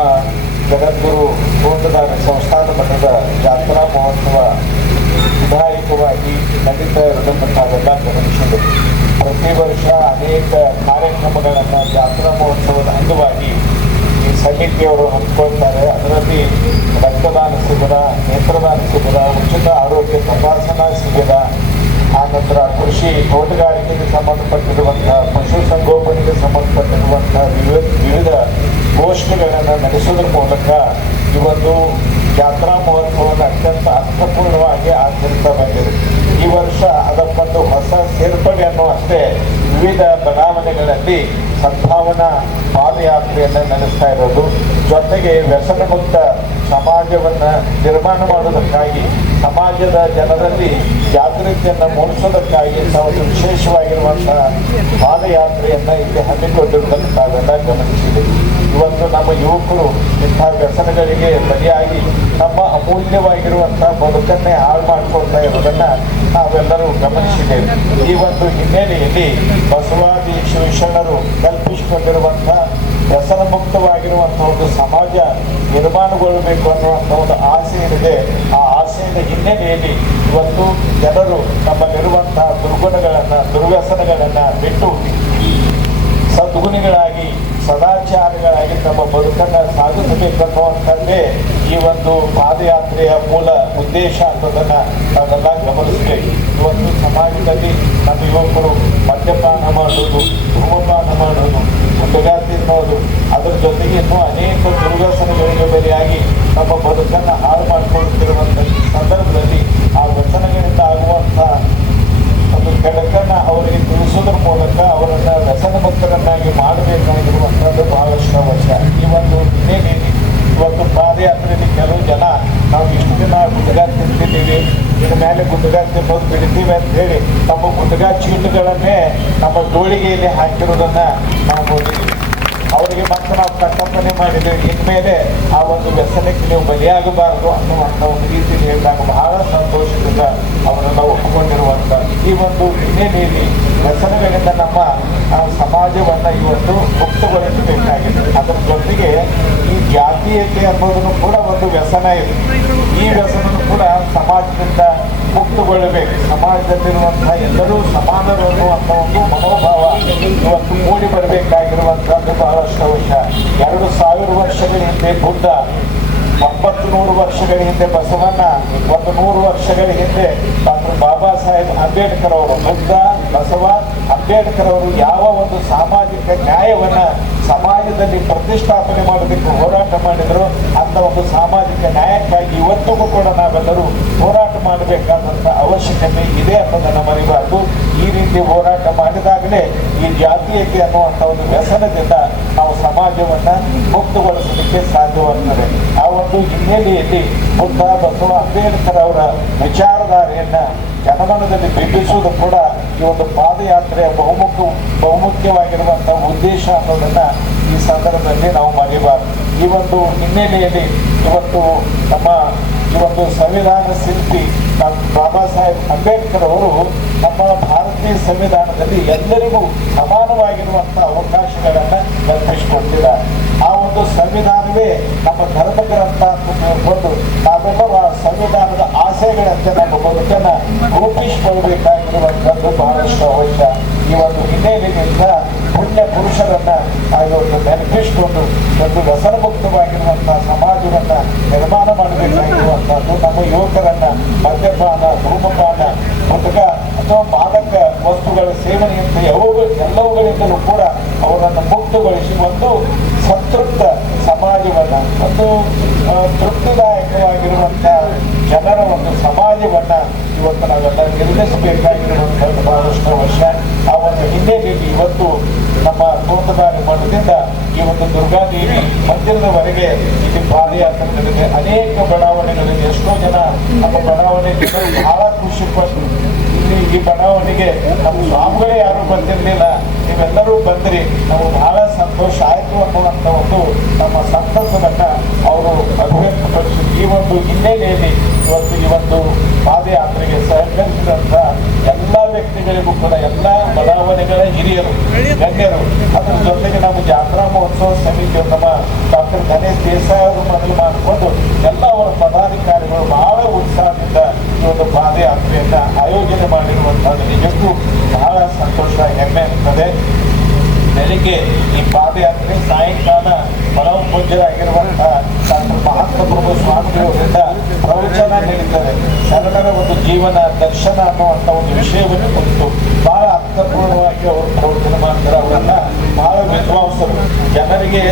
ಜಗದ್ಗುರು ತೋಂಟದಾರ್ಯ ಸಂಸ್ಥಾನ ಮಠದ ಜಾತ್ರಾ ಮಹೋತ್ಸವ ವಿಧಾಯಕವಾಗಿ ನಡೀತಾ ಇರೋದನ್ನು ತಾವೆಲ್ಲ ಗಮನಿಸಿದೆ. ಪ್ರತಿ ವರ್ಷ ಅನೇಕ ಕಾರ್ಯಕ್ರಮಗಳನ್ನು ಜಾತ್ರಾ ಮಹೋತ್ಸವದ ಅಂಗವಾಗಿ ಈ ಸಮಿತಿಯವರು ಹಮ್ಮಿಕೊಳ್ತಾರೆ. ಅದರಲ್ಲಿ ರಕ್ತದಾನ ಶಿಬಿರ, ನೇತ್ರದಾನ ಶಿಬಿರ, ಉಚಿತ ಆರೋಗ್ಯ ತಪಾಸಣಾ ಶಿಬಿರ, ಆನಂತರ ಕೃಷಿ ತೋಟಗಾರಿಕೆಗೆ ಸಂಬಂಧಪಟ್ಟಿರುವಂತಹ ಪಶು ಸಂಗೋಪನೆಗೆ ಸಂಬಂಧಪಟ್ಟಿರುವಂತಹ ವಿವಿಧ ಗೋಷ್ಠಿಗಳನ್ನು ನಡೆಸುವುದರ ಮೂಲಕ ಇವತ್ತು ಜಾತ್ರಾ ಮಹೋತ್ಸವವನ್ನು ಅತ್ಯಂತ ಅರ್ಥಪೂರ್ಣವಾಗಿ ಆಚರಿಸ್ತಾ ಬಂದಿದೆ. ಈ ವರ್ಷ ಅದಕ್ಕೊಂದು ಹೊಸ ಸೇರ್ಪಡೆಯನ್ನು ಅಷ್ಟೇ ವಿವಿಧ ಬಡಾವಣೆಗಳಲ್ಲಿ ಸದ್ಭಾವನಾ ಪಾದಯಾತ್ರೆಯನ್ನು ನಡೆಸ್ತಾ ಇರೋದು. ಜೊತೆಗೆ ವ್ಯಸನ ಮುಕ್ತ ಸಮಾಜವನ್ನು ನಿರ್ಮಾಣ ಮಾಡುವುದಕ್ಕಾಗಿ ಸಮಾಜದ ಜನರಲ್ಲಿ ಜಾಗೃತಿಯನ್ನು ಮೂಡಿಸೋದಕ್ಕಾಗಿ ಒಂದು ವಿಶೇಷವಾಗಿರುವಂತಹ ಪಾದಯಾತ್ರೆಯನ್ನು ಇಲ್ಲಿ ಹಮ್ಮಿಕೊಂಡಿರುವುದನ್ನು ತಾವೆಲ್ಲ ಗಮನಿಸಿದೆ. ಇವತ್ತು ನಮ್ಮ ಯುವಕರು ಇಂಥ ವ್ಯಸನಗಳಿಗೆ ಬಲಿಯಾಗಿ ನಮ್ಮ ಅಮೂಲ್ಯವಾಗಿರುವಂತಹ ಬದುಕನ್ನೇ ಹಾಳು ಮಾಡಿಕೊಳ್ತಾ ಇರೋದನ್ನು ನಾವೆಲ್ಲರೂ ಗಮನಿಸಿದ್ದೇವೆ. ಈ ಒಂದು ಹಿನ್ನೆಲೆಯಲ್ಲಿ ಬಸವಾದಿ ಶಿವಶರಣರು ಕಲ್ಪಿಸಿಕೊಂಡಿರುವಂತಹ ವ್ಯಸನ ಮುಕ್ತವಾಗಿರುವಂಥ ಒಂದು ಸಮಾಜ ನಿರ್ಮಾಣಗೊಳ್ಳಬೇಕು ಅನ್ನುವಂಥ ಒಂದು ಆಸೆ ಏನಿದೆ, ಆ ಆಸೆಯ ಹಿನ್ನೆಲೆಯಲ್ಲಿ ಇವತ್ತು ಜನರು ನಮ್ಮಲ್ಲಿರುವಂತಹ ದುರ್ವ್ಯಸನಗಳನ್ನು ಬಿಟ್ಟು ಸದ್ಗುಣಿಗಳಾಗಿ ಸದಾಚಾರಗಳಾಗಿ ತಮ್ಮ ಬದುಕನ್ನು ಸಾಗಿಸಬೇಕನ್ನುವಂಥದ್ದೇ ಈ ಒಂದು ಪಾದಯಾತ್ರೆಯ ಮೂಲ ಉದ್ದೇಶ ಅನ್ನೋದನ್ನು ನಾವೆಲ್ಲ ಗಮನಿಸಬೇಕು. ಇವತ್ತು ಸಮಾಜದಲ್ಲಿ ನಮ್ಮ ಯುವಕರು ಮದ್ಯಪಾನ ಮಾಡೋದು, ಧೂಮಪಾನ ಮಾಡೋದು, ಗುಂಡಗ ತಿನ್ನೋದು, ಅದರ ಜೊತೆಗೆ ಇನ್ನೂ ಅನೇಕ ದುರ್ವ್ಯಸನಗಳಿಗೆ ಬಲಿಯಾಗಿ ನಮ್ಮ ಬದುಕನ್ನು ಹಾಳು ಮಾಡಿಕೊಳ್ಳುತ್ತಿರುವಂಥ ಸಂದರ್ಭದಲ್ಲಿ ಆ ವ್ಯಸನಗಳಿಂದ ಆಗುವಂಥ ಒಂದು ಕೆಡಕನ್ನು ಅವರಿಗೆ ತಿಳಿಸೋದ್ರ ಮೂಲಕ ಅವರನ್ನು ವ್ಯಸನ ಮುಕ್ತರನ್ನಾಗಿ ಮಾಡಬೇಕಾಗಿರುವಂಥದ್ದು ಬಹಳಷ್ಟು ಅವಶ್ಯ. ಈ ಒಂದು ಹಿನ್ನೆಲೆಯಲ್ಲಿ ಇವತ್ತು ಪಾದಯಾತ್ರೆಯಲ್ಲಿ ಕೆಲವು ಜನ ನಾವು ಇಷ್ಟು ದಿನ ಗುಂಡಗ ತಿಂತಿದ್ದೀವಿ, ಇದ್ರ ಮೇಲೆ ಗುಂಡಗ ತಿನ್ನೋದು ಬಿಡ್ತೀವಿ ಅಂತ ಹೇಳಿ ತಮ್ಮ ಗುಂಡಗ ಚೀಟುಗಳನ್ನೇ ನಮ್ಮ ಜೋಳಿಗೆಯಲ್ಲಿ ಹಾಕಿರೋದನ್ನು ನಾವು ನೋಡಿದ್ದೀವಿ. ಅವರಿಗೆ ಮತ್ತೆ ನಾವು ಕಟ್ಟಪ್ಪನೆ ಮಾಡಿದ್ದೇವೆ. ಇನ್ಮೇಲೆ ಆ ಒಂದು ವ್ಯಸನಕ್ಕೆ ನೀವು ಬಲಿಯಾಗಬಾರದು ಅನ್ನುವಂಥ ಒಂದು ರೀತಿಯಲ್ಲಿ ಹೇಳಿದಾಗ ಬಹಳ ಸಂತೋಷದಿಂದ ಅವರನ್ನು ಒಪ್ಪಿಕೊಂಡಿರುವಂಥ ಈ ಒಂದು ಹಿನ್ನೆಲೆಯಲ್ಲಿ ವ್ಯಸನಗಳಿಂದ ನಮ್ಮ ಸಮಾಜವನ್ನು ಇವತ್ತು ಮುಕ್ತಗೊಳಿಸಬೇಕಾಗಿದೆ. ಅದರ ಜೊತೆಗೆ ಈ ಜಾತೀಯತೆ ಅನ್ನೋದನ್ನು ಕೂಡ ಒಂದು ವ್ಯಸನ ಇದೆ. ಈ ವ್ಯಸನವನ್ನು ಕೂಡ ಸಮಾಜದಿಂದ ಮುಕ್ತಗೊಳ್ಳಬೇಕು. ಸಮಾಜದಲ್ಲಿರುವಂತಹ ಎಲ್ಲರೂ ಸಮಾನರು ಅನ್ನುವಂಥ ಒಂದು ಮನೋಭಾವ ಇವತ್ತು ಮೂಡಿ ಬರಬೇಕಾಗಿರುವಂಥದ್ದು ಬಹಳಷ್ಟು ಅವಶ್ಯ. 2000 ವರ್ಷಗಳ ಹಿಂದೆ ಬುದ್ಧ, 900 ವರ್ಷಗಳ ಹಿಂದೆ ಬಸವಣ್ಣ, 100 ವರ್ಷಗಳ ಹಿಂದೆ ಡಾಕ್ಟರ್ ಬಾಬಾ ಸಾಹೇಬ್ ಅಂಬೇಡ್ಕರ್ ಅವರು, ಬುದ್ಧ, ಬಸವ, ಅಂಬೇಡ್ಕರ್ ಅವರು ಯಾವ ಒಂದು ಸಾಮಾಜಿಕ ನ್ಯಾಯವನ್ನು ಸಮಾಜದಲ್ಲಿ ಪ್ರತಿಷ್ಠಾಪನೆ ಮಾಡೋದಕ್ಕೆ ಹೋರಾಟ ಮಾಡಿದರು, ಅಂತ ಒಂದು ಸಾಮಾಜಿಕ ನ್ಯಾಯಕ್ಕಾಗಿ ಇವತ್ತಿಗೂ ಕೂಡ ನಾವೆಲ್ಲರೂ ಹೋರಾಟ ಮಾಡಬೇಕಾದಂಥ ಅವಶ್ಯಕತೆ ಇದೆ ಅನ್ನೋದನ್ನು ಮರಿಬಾರ್ದು. ಈ ರೀತಿ ಹೋರಾಟ ಮಾಡಿದಾಗಲೇ ಈ ಜಾತೀಯತೆ ಅನ್ನುವಂಥ ಒಂದು ವ್ಯಸನದಿಂದ ನಾವು ಸಮಾಜ ಸಮಾಜವನ್ನ ಮುಕ್ತಗೊಳಿಸಲಿಕ್ಕೆ ಸಾಧ್ಯವಾಗ್ತದೆ. ಆ ಒಂದು ಹಿನ್ನೆಲೆಯಲ್ಲಿ ಬುದ್ಧ ಬಸವ ಅಂಬೇಡ್ಕರ್ ಅವರ ವಿಚಾರಧಾರೆಯನ್ನ ಜನಮನದಲ್ಲಿ ಬಿಂಬಿಸುವುದು ಕೂಡ ಈ ಒಂದು ಪಾದಯಾತ್ರೆಯ ಬಹುಮುಖ್ಯವಾಗಿರುವಂತಹ ಉದ್ದೇಶ ಅನ್ನೋದನ್ನ ಈ ಸಂದರ್ಭದಲ್ಲಿ ನಾವು ಮರೆಯಬಾರದು. ಈ ಒಂದು ಹಿನ್ನೆಲೆಯಲ್ಲಿ ಇವತ್ತು ನಮ್ಮ ಈ ಒಂದು ಸಂವಿಧಾನ ಶಿಲ್ಪಿ ಡಾಕ್ಟರ್ ಬಾಬಾ ಸಾಹೇಬ್ ಅಂಬೇಡ್ಕರ್ ಅವರು ನಮ್ಮ ಭಾರತೀಯ ಸಂವಿಧಾನದಲ್ಲಿ ಎಲ್ಲರಿಗೂ ಸಮಾನವಾಗಿರುವಂತಹ ಅವಕಾಶಗಳನ್ನು ಕಲ್ಪಿಸಿಕೊಟ್ಟಿದ್ದಾರೆ. ಆ ಒಂದು ಸಂವಿಧಾನವೇ ನಮ್ಮ ಧರ್ಮ ಗ್ರಂಥ ಅಂತ ತಿಳ್ಕೊಂಡು ನಾವೆಲ್ಲರೂ ಆ ಸಂವಿಧಾನದ ಆಶಯಗಳಂತೆ ನಮ್ಮ ಬದುಕನ್ನು ರೂಪಿಸಿಕೊಳ್ಬೇಕಾಗಿರುವಂಥದ್ದು ಬಹಳಷ್ಟು ಅವಶ್ಯ. ಈ ಒಂದು ಹಿನ್ನೆಲೆಯಿಂದ ಪುಣ್ಯ ಪುರುಷರನ್ನ ಇವತ್ತು ನೆನಪಿಸಿಕೊಂಡು ಒಂದು ವ್ಯಸನಮುಕ್ತವಾಗಿರುವಂತಹ ಸಮಾಜವನ್ನ ನಿರ್ಮಾಣ ಮಾಡಬೇಕಾಗಿರುವಂತಹದ್ದು. ನಮ್ಮ ಯುವಕರನ್ನ ಮದ್ಯಪಾನ, ಧೂಮಪಾನ, ಮುದುಕ ಅಥವಾ ಮಾದಕ ವಸ್ತುಗಳ ಸೇವನೆಯಂತೆ ಎಲ್ಲವುಗಳಿಂದಲೂ ಕೂಡ ಅವರನ್ನು ಮುಕ್ತಗೊಳಿಸಿ ಒಂದು ಸಂತೃಪ್ತ ಸಮಾಜವನ್ನ, ಒಂದು ತೃಪ್ತಿದಾಯಕವಾಗಿರುವಂತಹ ಜನರ ಒಂದು ಸಮಾಜವನ್ನ ಇವತ್ತು ನಾವೆಲ್ಲ ನಿರ್ಮಿಸಬೇಕಾಗಿರುವಂಥದ್ದು ಬಹಳಷ್ಟು ಅವಶ್ಯ. ಆ ಒಂದು ಹಿನ್ನೆಲೆಯಲ್ಲಿ ಇವತ್ತು ನಮ್ಮ ತೋಟಗಾರಿ ಮಠದಿಂದ ಈ ಒಂದು ದುರ್ಗಾದೇವಿ ಮಂದಿರದವರೆಗೆ ಇಲ್ಲಿ ಪಾದಯಾತ್ರೆ ನಡೆದಿದೆ. ಅನೇಕ ಬಡಾವಣೆಗಳಿದೆ. ಎಷ್ಟೋ ಜನ ನಮ್ಮ ಬಡಾವಣೆ ಬಹಳ ಖುಷಿ ಪಟ್ಟು ಈ ಬಡಾವಣೆಗೆ ನಮ್ಮ ಸ್ವಾಮಿಗಳೇ ಯಾರು ಬಂದಿರಲಿಲ್ಲ, ನೀವೆಲ್ಲರೂ ಬಂದ್ರಿ, ನಾವು ಬಹಳ ಸಂತೋಷ ಆಯಿತು ಅನ್ನುವಂಥ ಒಂದು ನಮ್ಮ ಸಂತಸವನ್ನ ಅವರು ಅಭಿವ್ಯಕ್ತಪಡಿಸಿ ಈ ಒಂದು ಹಿನ್ನೆಲೆಯಲ್ಲಿ ಇವತ್ತು ಈ ಒಂದು ಪಾದಯಾತ್ರೆಗೆ ಸಹಕರಿಸಿದಂಥ ಎಲ್ಲ ವ್ಯಕ್ತಿಗಳಿಗೂ ಕೂಡ ಎಲ್ಲ ಬಡಾವಣೆಗಳ ಹಿರಿಯರು, ಗಣ್ಯರು, ಅದರ ಜೊತೆಗೆ ನಮ್ಮ ಜಾತ್ರಾ ಮಹೋತ್ಸವ ಸಮಿತಿ ನಮ್ಮ ಡಾಕ್ಟರ್ ಗಣೇಶ್ ದೇಸಾಯಿ ಅವರು ಮೊದಲು ಮಾಡಿಕೊಂಡು ಎಲ್ಲ ಅವರ ಪದಾಧಿಕಾರಿಗಳು ಬಹಳ ಉತ್ಸಾಹದಿಂದ ಈ ಒಂದು ಪಾದಯಾತ್ರೆಯನ್ನ ಆಯೋಜನೆ ಮಾಡಿರುವಂತಹದ್ದು ನಿಜಕ್ಕೂ ಬಹಳ ಸಂತೋಷ, ಹೆಮ್ಮೆ ಆಗ್ತದೆ. ಬೆಳಿಗ್ಗೆ ಈ ಪಾದಯಾತ್ರೆ, ಸಾಯಂಕಾಲ ಪರಮ ಪೂಜ್ಯರಾಗಿರುವಂತಹ ಡಾಕ್ಟರ್ ಮಹಾತ್ಮ ಪ್ರಭು ಸ್ವಾಮಿಯವರಿಂದ ಪ್ರವಚನ ನಡೀತದೆ. ಶರಣರ ಒಂದು ಜೀವನ ದರ್ಶನ ಅನ್ನುವಂಥ ಒಂದು ವಿಷಯವನ್ನು ಕುರಿತು ಬಹಳ ಅರ್ಥಪೂರ್ಣವಾಗಿ ಅವರು ಪ್ರವಚನ ಮಾಡ್ತಾರೆ. ಅವರನ್ನ ಬಹಳ ವಿದ್ವಾಂಸರು, ಜನರಿಗೆ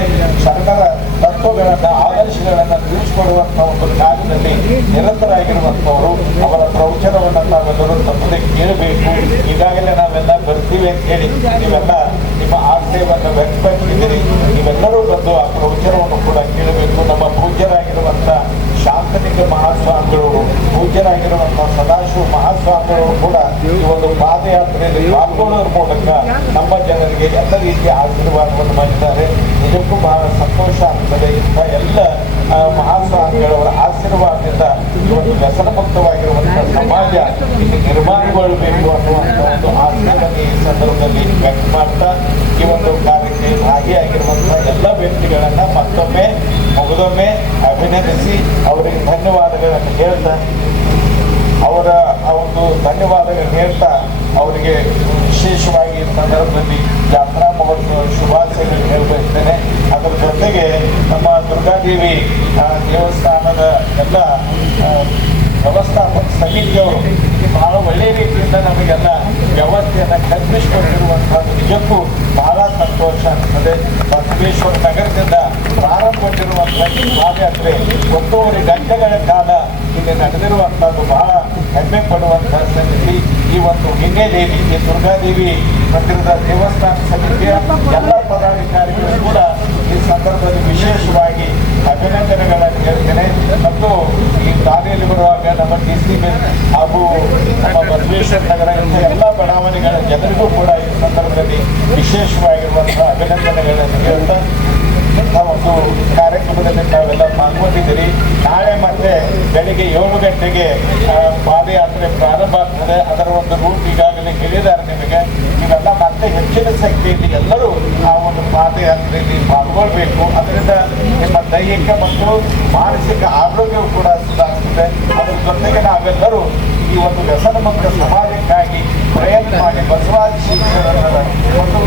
ಶರಣರ ತತ್ವಗಳನ್ನ, ಆದರ್ಶಗಳನ್ನ ತಿಳಿಸಿಕೊಡುವಂಥ ಒಂದು ಕಾರ್ಯದಲ್ಲಿ ನಿರತರಾಗಿರುವಂಥವರು. ಅವರ ಪ್ರವಚನವನ್ನ ನಾವೆಲ್ಲರೂ ತಪ್ಪದೆ ಕೇಳಬೇಕು. ಈಗಾಗಲೇ ನಾವೆಲ್ಲ ಬರ್ತೀವಿ ಅಂತ ಹೇಳಿ ನೀವೆಲ್ಲ ನಿಮ್ಮ ಆಶಯವನ್ನು ವ್ಯಕ್ತಪಡಿಸಿದ್ದೀರಿ. ನೀವೆಲ್ಲರೂ ಬಂದು ಆ ಪ್ರವಚನವನ್ನು ಕೂಡ ಕೇಳಬೇಕು. ನಮ್ಮ ಪೂಜ್ಯರಾಗಿರುವಂಥ ಶಾಂತನಿಕ ಮಹಾಸ್ವಾಮಿಗಳು, ಪೂಜ್ಯರಾಗಿರುವಂತಹ ಸದಾಶಿವ ಮಹಾಸ್ವಾಮಿಗಳು ಕೂಡ ಈ ಒಂದು ಪಾದಯಾತ್ರೆಯಲ್ಲಿ ಪಾಲ್ಗೊಳ್ಳೋದ್ರ ಮೂಲಕ ನಮ್ಮ ಜನರಿಗೆ ಎಲ್ಲ ರೀತಿಯ ಆಶೀರ್ವಾದವನ್ನು ಮಾಡಿದ್ದಾರೆ. ನಿಜಕ್ಕೂ ಬಹಳ ಸಂತೋಷ ಆಗ್ತದೆ. ಇಂಥ ಎಲ್ಲ ಮಹಾಸ್ವಾಮಿಗಳವರ ಆಶೀರ್ವಾದದಿಂದ ಈ ಒಂದು ವ್ಯಸನಮುಕ್ತವಾಗಿರುವಂತಹ ಸಮಾಜ ಇಲ್ಲಿ ನಿರ್ಮಾಣಗೊಳ್ಳಬೇಕು ಅನ್ನುವಂಥ ಒಂದು ಆಶಯವನ್ನು ಈ ಸಂದರ್ಭದಲ್ಲಿ ವ್ಯಕ್ತ ಮಾಡ್ತಾ ಈ ಒಂದು ಕಾರ್ಯಕ್ಕೆ ಭಾಗಿಯಾಗಿರುವಂತಹ ಎಲ್ಲ ವ್ಯಕ್ತಿಗಳನ್ನ ಮತ್ತೊಮ್ಮೆ ಮುಗಿದೊಮ್ಮೆ ಅಭಿನಂದಿಸಿ ಅವರಿಗೆ ಧನ್ಯವಾದಗಳನ್ನು ಹೇಳ್ತಾ ಅವರ ಒಂದು ಧನ್ಯವಾದಗಳನ್ನು ಹೇಳ್ತಾ ಅವರಿಗೆ ವಿಶೇಷವಾಗಿ ಈ ಸಂದರ್ಭದಲ್ಲಿ ಜಾತ್ರಾ ಮಹೋತ್ಸವ ಶುಭಾಶಯಗಳು ಹೇಳಬಯಸ್ತೇನೆ. ಅದರ ಜೊತೆಗೆ ನಮ್ಮ ದುರ್ಗಾದೇವಿ ದೇವಸ್ಥಾನದ ಎಲ್ಲ ವ್ಯವಸ್ಥಾಪಕ ಸಮಿತಿಯವರು ಬಹಳ ಒಳ್ಳೆಯ ರೀತಿಯಿಂದ ನಮಗೆಲ್ಲ ವ್ಯವಸ್ಥೆಯನ್ನು ಕಲ್ಪಿಸಿಕೊಟ್ಟಿರುವಂಥದ್ದು ನಿಜಕ್ಕೂ ಬಹಳ ಸಂತೋಷ ಆಗ್ತದೆ. ಬಸವೇಶ್ವರ ನಗರದಿಂದ ಪ್ರಾರಂಭಗೊಂಡಿರುವಂತಹ ಈ ಪಾದಯಾತ್ರೆ 1.5 ಗಂಟೆಗಳ ಕಾಲ ಇಲ್ಲಿ ನಡೆದಿರುವಂಥದ್ದು ಬಹಳ ಹೆಮ್ಮೆ ಪಡುವಂತಹ ಸಂಗತಿ. ಈ ಒಂದು ಹಿನ್ನೆಲೆಯಲ್ಲಿ ಈ ದುರ್ಗಾದೇವಿ ಮಂದಿರದ ದೇವಸ್ಥಾನ ಸಮಿತಿಯ ಎಲ್ಲ ಪದಾಧಿಕಾರಿಗಳು ಕೂಡ ಈ ಸಂದರ್ಭದಲ್ಲಿ ವಿಶೇಷವಾಗಿ ಅಭಿನಂದನೆಗಳನ್ನು ಹೇಳ್ತೇನೆ. ಮತ್ತು ಈ ದಾರಿಯಲ್ಲಿ ಬರುವಾಗ ನಮ್ಮ DC ಹಾಗೂ ನಮ್ಮ ಬಸವೇಶ್ವರ ನಗರ ಎಲ್ಲ ಬಡಾವಣೆಗಳ ಜನರಿಗೂ ಕೂಡ ಈ ಸಂದರ್ಭದಲ್ಲಿ ವಿಶೇಷವಾಗಿರುವಂತಹ ಅಭಿನಂದನೆಗಳನ್ನು ಹೇಳ್ತಾ ಇಂಥ ಒಂದು ಕಾರ್ಯಕ್ರಮದಲ್ಲಿ ನಾವೆಲ್ಲ ಪಾಲ್ಗೊಂಡಿದ್ದೀರಿ. ನಾಳೆ ಮತ್ತೆ ಬೆಳಿಗ್ಗೆ 7 ಗಂಟೆಗೆ ಪಾದಯಾತ್ರೆ ಪ್ರಾರಂಭ ಆಗ್ತದೆ. ಅದರ ಒಂದು ರೂಟ್ ಈಗಾಗಲೇ ಹೇಳಿದ್ದಾರೆ ನಿಮಗೆ. ನೀವೆಲ್ಲ ಮತ್ತೆ ಹೆಚ್ಚಿನ ಸಂಖ್ಯೆಯಲ್ಲಿ ಎಲ್ಲರೂ ಆ ಒಂದು ಪಾದಯಾತ್ರೆಯಲ್ಲಿ ಪಾಲ್ಗೊಳ್ಬೇಕು. ಅದರಿಂದ ನಿಮ್ಮ ದೈಹಿಕ ಮತ್ತು ಮಾನಸಿಕ ಆರೋಗ್ಯವು ಕೂಡ ಸುಧಾರಿಸ್ತದೆ. ಅದರ ಜೊತೆಗೆ ನಾವೆಲ್ಲರೂ ಈ ಒಂದು ವ್ಯಸನಮುಕ್ತ ಸಮಾಜಕ್ಕಾಗಿ ಪ್ರಯತ್ನ ಮಾಡಿ ಬಸವಾದಿ ಶಿಕ್ಷಕರ ಒಂದು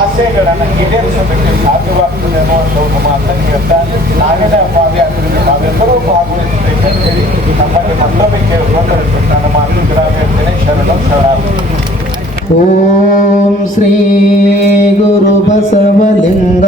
ಆಶಯಗಳನ್ನು ಈಡೇರಿಸೋದಕ್ಕೆ ಸಾಧ್ಯವಾಗ್ತದೆ ಅನ್ನುವಂಥ ಒಂದು ಮಾತನ್ನು ಹೇಳ್ತಾ ನಾಳಿನ ಪಾದಯಾತ್ರೆಯಲ್ಲಿ ನಾವೆಲ್ಲರೂ ಭಾಗವಹಿಸಬೇಕಂತ ಹೇಳಿ ನಮ್ಮಲ್ಲಿ ಮತ್ತೊಮ್ಮೆ ಕೇಳಿಕೊಂಡು ನನ್ನ ಮಾತು ವಿರಾಮ ಹೇಳ್ತೇನೆ. ಶರಣಂ ಶರಣಾರ್ಥಿ. ಓಂ ಶ್ರೀ ಗುರು ಬಸವಲಿಂಗ